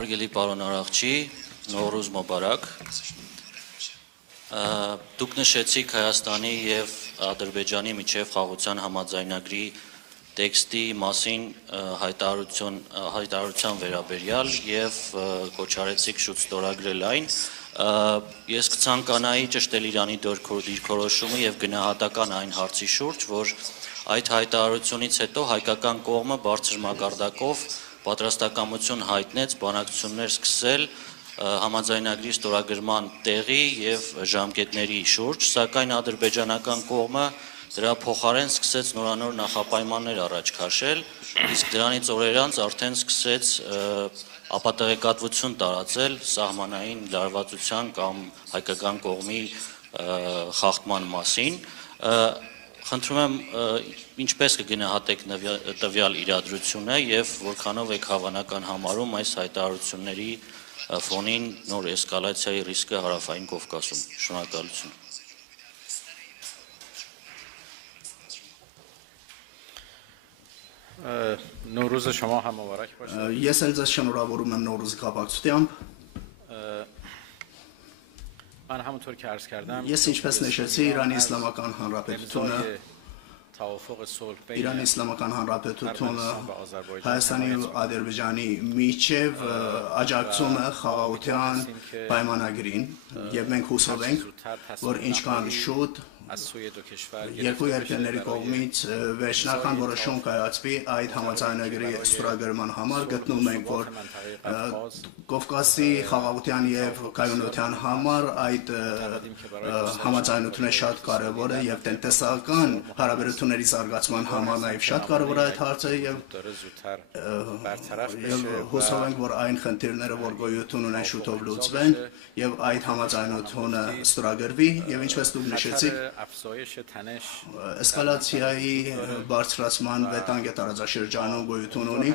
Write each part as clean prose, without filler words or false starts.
Հարգելի պարոն Արաղչի, Նոռուզ Մոբարակ, դուք նշեցիք Հայաստանի և Ադրբեջանի միջև խաղաղության համաձայնագրի տեքստի մասին հայտարարության վերաբերյալ և կոչարեցիք շուտ ստորագրել այն, ես կցանկանայի ճշտել Իրանի դիրքորոշումը և գնահատական այն հարցի շուրջ, որ այդ հայտարարությունից հետո հայկական կողմը բարձր մակարդակով պատրաստակամություն հայտնեց բանակցություններ սկսել համաձայնագրի ստորագրման տեղի և ժամկետների շուրջ, սակայն ադրբեջանական կողմը դրա փոխարեն սկսեց նորանոր նախապայմաններ առաջ քաշել, իսկ դրանից օրեր անց արդեն սկսեց ապատեղեկատվություն տարածել սահմանային լարվածության կամ հայկական կողմի խախտման մասին։ Խնդրում եմ, ինչպես կգնահատեք տվյալ իրադրությունը և որքանով եք հավանական համարում այս հայտարարությունների ֆոնին նոր էսկալացիայի ռիսկը Հարավային Կովկասում։ Շնորհակալություն։ Նոռուզը շամա համավարակ բաշխ։ Ես էլ ձեզ շնորհավորում եմ Նոռուզի կապակցությամբ։ من همونطور که عرض کردم Ես ինչպես նշեցի Իրանի Իսլամական Հանրապետությունը Իրանի Իսլամական Հանրապետությունը Հայաստանի ու Ադրբեջանի միջև աջակցում է խաղաղության պայմանագրին եւ մենք հուսով ենք, որ ինչքան շուտ երկու երկրների կողմից վերջնական որոշում կայացվի այդ համաձայնագրի ստորագրման համար, գտնում ենք, որ Կովկասի խաղաղության եւ կայունության համար այդ համաձայնությունը շատ կարեւոր է եւ տնտեսական հարաբերությունների զարգացման համար նաեւ շատ կարեւոր է այդ հարցը եւ հուսով ենք, որ այն խնդիրները, որ գոյություն ունեն, շուտով լուծվեն եւ այդ համաձայնությունը ստորագրվի եւ ինչպես դուք նշեցիք Էսկալացիայի բարձրացման վտանգը տարածաշրջանում գոյություն ունի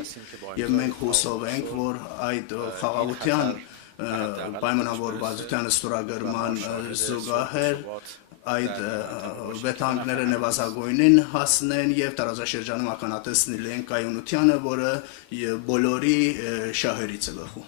եւ մենք հուսով ենք, որ այդ խաղաղության պայմանավորվածության ստորագրման զուգահեռ այդ վտանգները նվազագույնին հասնեն եւ տարածաշրջանում ականատեսնեն կայունությանը, որը բոլորի շահերից է բխում։